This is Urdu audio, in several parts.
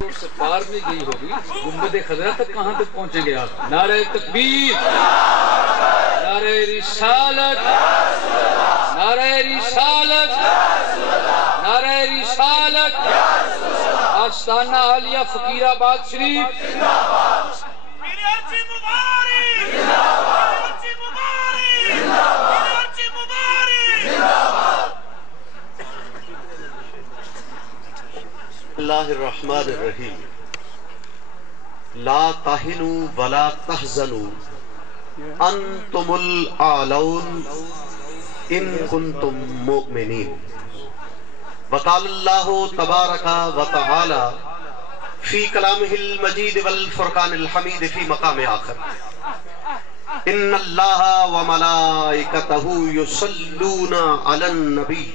سے پار نہیں گئی ہوگی گنبد خضرا تک کہاں تک پہنچیں گے آپ؟ نعرہ تکبیر، نعرہ رسالت، نعرہ رسالت، نعرہ رسالت، آستانہ عالیہ فقیر آباد شریف اللہ الرحمن الرحیم لا تہنوا ولا تحزنوا انتم الاعلون ان کنتم مؤمنین وقال اللہ تبارک وتعالی فی کلامہ المجید والفرقان الحمید فی مقام آخر ان اللہ وملائکتہ یصلون علی النبی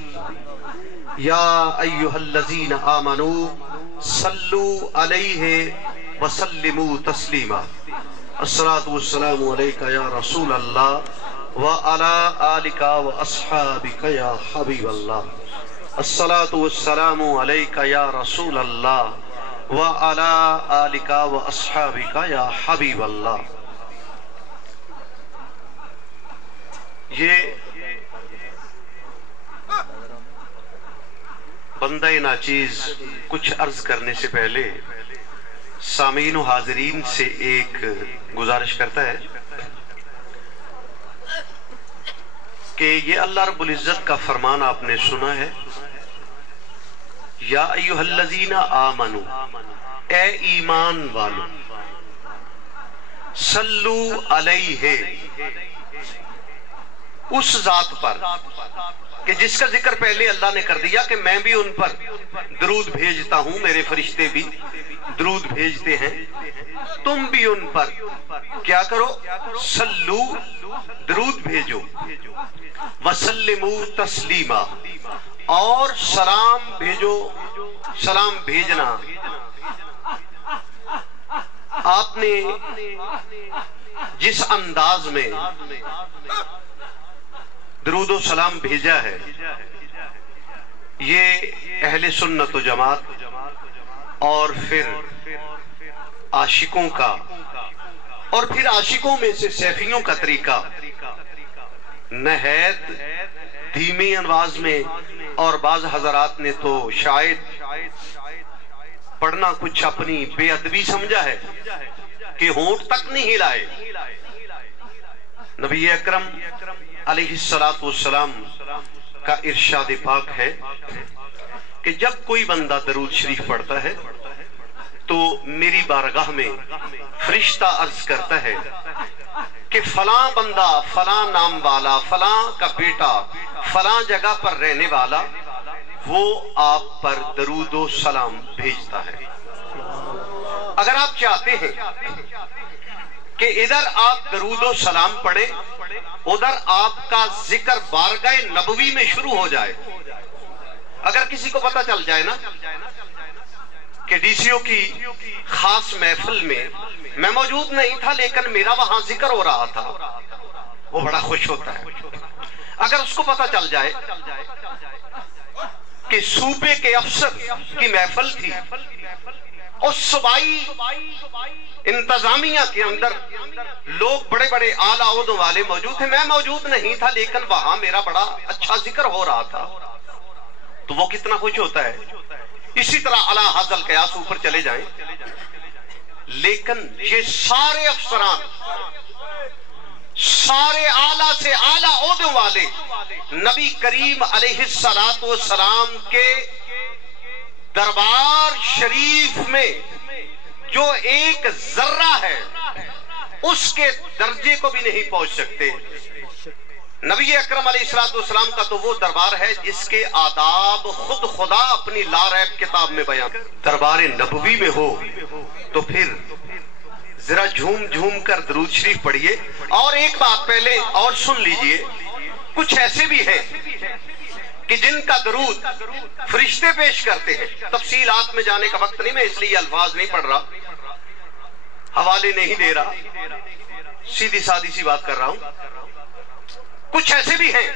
یا ایہا الذین آمنوا صلو علیہ وسلموا تسلیما الصلاة والسلام علیکہ یا رسول اللہ وعلی آلکہ واصحابکہ یا حبیب اللہ الصلاة والسلام علیکہ یا رسول اللہ وعلی آلکہ واصحابکہ یا حبیب اللہ۔ یہ بندہ ناچیز کچھ عرض کرنے سے پہلے سامعین و حاضرین سے ایک گزارش کرتا ہے کہ یہ اللہ رب العزت کا فرمان آپ نے سنا ہے، یا ایھا الذین آمنوا، اے ایمان والو، صلو علیہ، اس ذات پر کہ جس کا ذکر پہلے اللہ نے کر دیا کہ میں بھی ان پر درود بھیجتا ہوں، میرے فرشتے بھی درود بھیجتے ہیں، تم بھی ان پر کیا کرو؟ صلو، درود بھیجو، وسلموا تسلیما، اور سلام بھیجو، سلام بھیجنا۔ آپ نے جس انداز میں درود و سلام بھیجا ہے، یہ اہل سنت و جماعت اور پھر عاشقوں کا، اور پھر عاشقوں میں سے سیفیوں کا طریقہ نہایت دھیمی انداز میں، اور بعض حضرات نے تو شاید پڑھنا کچھ اپنی بے ادبی سمجھا ہے کہ ہونٹ تک نہیں ہلائے۔ نبی اکرم علیہ السلام کا ارشاد پاک ہے کہ جب کوئی بندہ درود شریف پڑھتا ہے تو میری بارگاہ میں فرشتہ عرض کرتا ہے کہ فلاں بندہ، فلاں نام والا، فلاں کا بیٹا، فلاں جگہ پر رہنے والا، وہ آپ پر درود و سلام بھیجتا ہے۔ اگر آپ چاہتے ہیں کہ ادھر آپ درود و سلام پڑھیں، ادھر آپ کا ذکر بارگاہ نبوی میں شروع ہو جائے، اگر کسی کو پتہ چل جائے نا کہ ڈی سی او کی خاص محفل میں میں موجود نہیں تھا لیکن میرا وہاں ذکر ہو رہا تھا، وہ بڑا خوش ہوتا ہے۔ اگر اس کو پتہ چل جائے کہ صوبے کے افسر کی محفل تھی اور صوبائی انتظامیہ کے اندر لوگ بڑے بڑے اعلیٰ عہدوں والے موجود تھے، میں موجود نہیں تھا لیکن وہاں میرا بڑا اچھا ذکر ہو رہا تھا، تو وہ کتنا خوش ہوتا ہے۔ اسی طرح اعلیٰ حاضر قیاس اوپر چلے جائیں، لیکن یہ سارے افسران، سارے اعلیٰ سے اعلیٰ عہدوں والے نبی کریم علیہ السلام کے دربار شریف میں جو ایک ذرہ ہے اس کے درجے کو بھی نہیں پہنچ سکتے۔ نبی اکرم علیہ السلام کا تو وہ دربار ہے جس کے آداب خود خدا اپنی لا ریب کتاب میں بیان۔ دربار نبوی میں ہو تو پھر ذرا جھوم جھوم کر درود شریف پڑھیے۔ اور ایک بات پہلے اور سن لیجئے، کچھ ایسے بھی ہیں کہ جن کا درود فرشتے پیش کرتے ہیں، تفصیلات میں جانے کا وقت نہیں، میں اس لیے الفاظ نہیں پڑھ رہا، حوالے نہیں دے رہا، سیدھی سادی سی بات کر رہا ہوں۔ کچھ ایسے بھی ہیں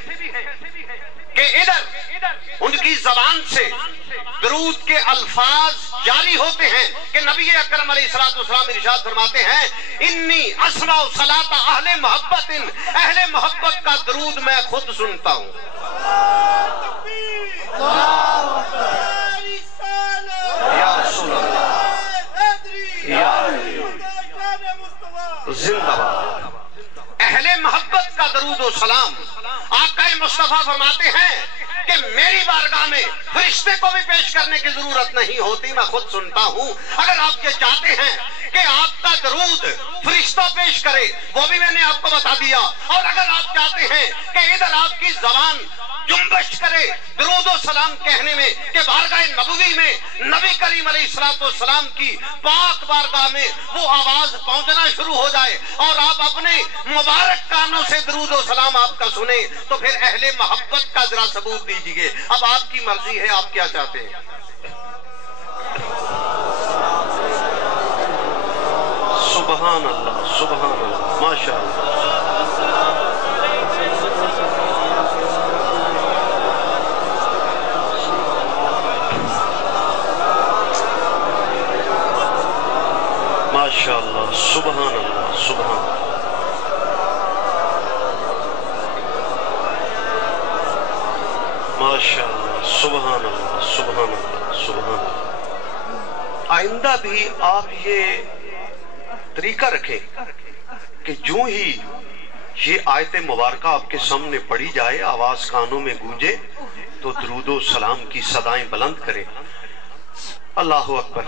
کہ ادھر ان کی زبان سے درود کے الفاظ جاری ہوتے ہیں کہ نبی اکرم علیہ السلام ارشاد فرماتے ہیں انی اسمع صلاۃ اہل محبت، اہل محبت کا درود میں خود سنتا ہوں۔ یا رسول اللہ، زندہ باد۔ اہل محبت کا درود و سلام آقا مصطفیٰ فرماتے ہیں کہ میری بارگاہ میں فرشتے کو بھی پیش کرنے کی ضرورت نہیں ہوتی، میں خود سنتا ہوں۔ اگر آپ یہ چاہتے ہیں کہ آپ کا درود فرشتہ پیش کرے، وہ بھی میں نے آپ کو بتا دیا، اور اگر آپ چاہتے ہیں کہ ادھر آپ کی زبان جنبش کرے درود و سلام کہنے میں، کہ بارگاہ نبوی میں نبی کریم علیہ السلام کی پاک بارگاہ میں وہ آواز پہنچنا شروع ہو جائے اور آپ اپنے مبارک کانوں سے درود و سلام آپ کا سنیں، تو پھر اہل محبت کا ذرا ثبوت دیجئے۔ اب آپ کی مرضی ہے، آپ کیا چاہتے ہیں؟ سبحان اللہ، سبحان اللہ، ماشاءاللہ۔ ماشاءاللہ، سبحان اللہ، سبحان اللہ۔ ماشاءاللہ، سبحان اللہ، سبحان اللہ، سبحان اللہ۔ آئندہ بھی آپ یہ طریقہ رکھیں کہ جو ہی یہ آیت مبارکہ آپ کے سامنے پڑھی جائے، آواز کانوں میں گونجے، تو درود و سلام کی صدائیں بلند کریں۔ اللہ اکبر۔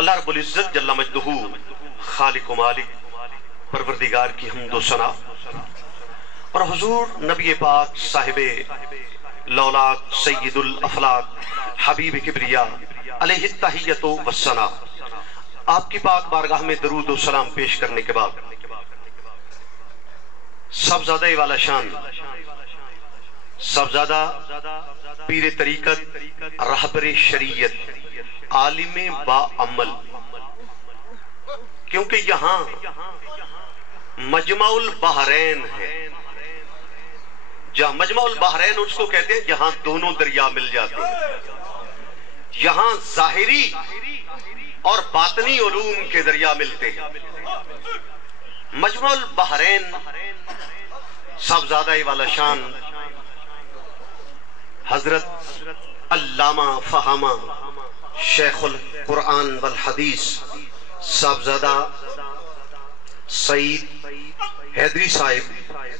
اللہ رب العزت جل مجدہ، خالق و مالک، پروردگار کی حمد و ثنا، اور حضور نبی پاک صاحب لولاک سید الافلاک حبیب کبریا علیہ التحیت و ثنا، آپ کی پاک بارگاہ میں درود و سلام پیش کرنے کے بعد صاحبزادہ والا شان، صاحبزادہ پیر طریقت، رہبر شریعت، عالم با عمل، کیونکہ یہاں مجمع البحرین ہے، جہاں مجمع البحرین اس کو کہتے ہیں جہاں دونوں دریا مل جاتے ہیں، یہاں ظاہری اور باطنی علوم کے دریا ملتے ہیں۔ مجمع البحرین صاحبزادہ والا شان حضرت علامہ فہامہ شیخ القرآن والحدیث صاحبزادہ سعید حیدری صاحب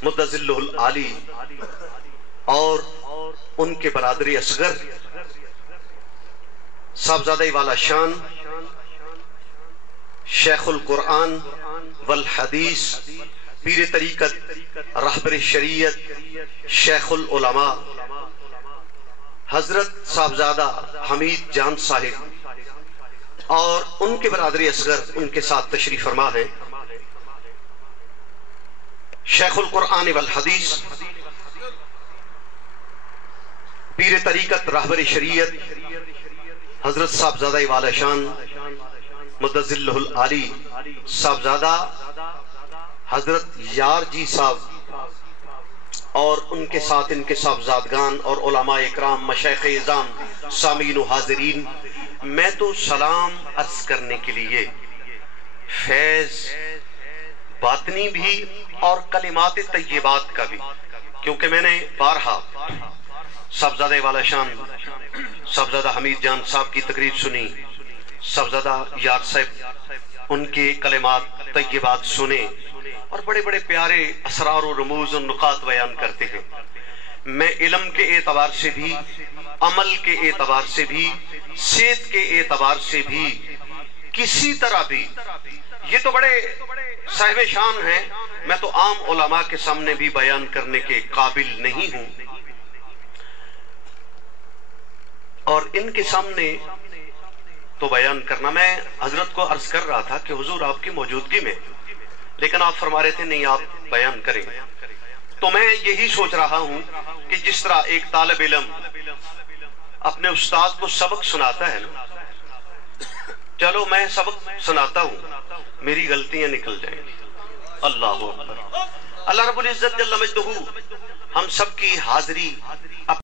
مدظلہ العالی اور ان کے برادر اصغر صاحبزادہ والا شان شیخ القرآن والحدیث پیر طریقت رہبر شریعت شیخ العلماء حضرت صاحبزادہ حمید جان صاحب اور ان کے برادر اصغر ان کے ساتھ تشریف فرما ہے، شیخ القرآن والحدیث پیر طریقت رہبر شریعت حضرت صاحبزادہ والا شان مدظلہ العالی صاحبزادہ حضرت یار جی صاحب اور ان کے ساتھ ان کے صاحبزادگان اور علماء اکرام مشایخ اعظام سامعین و حاضرین، میں تو سلام عرض کرنے کے لیے فیض باطنی بھی اور کلمات طیبات کا بھی، کیونکہ میں نے بارہا صاحبزادہ والا شان صاحبزادہ حمید جان صاحب کی تقریر سنی، صاحبزادہ یار صاحب ان کے کلمات طیبات سنے اور بڑے بڑے پیارے اسرار و رموز و نقاط بیان کرتے ہیں۔ میں علم کے اعتبار سے بھی، عمل کے اعتبار سے بھی، صحت کے اعتبار سے بھی، کسی طرح بھی یہ تو بڑے صاحب شان ہیں، میں تو عام علماء کے سامنے بھی بیان کرنے کے قابل نہیں ہوں، اور ان کے سامنے تو بیان کرنا، میں حضرت کو عرض کر رہا تھا کہ حضور آپ کی موجودگی میں، لیکن آپ فرما رہے تھے نہیں آپ بیان کریں، تو میں یہی سوچ رہا ہوں کہ جس طرح ایک طالب علم اپنے استاد کو سبق سناتا ہے نا، چلو میں سبق سناتا ہوں، میری غلطیاں نکل جائیں۔ اللہ اکبر، اللہ رب العزت جل مجدہ ہم سب کی حاضری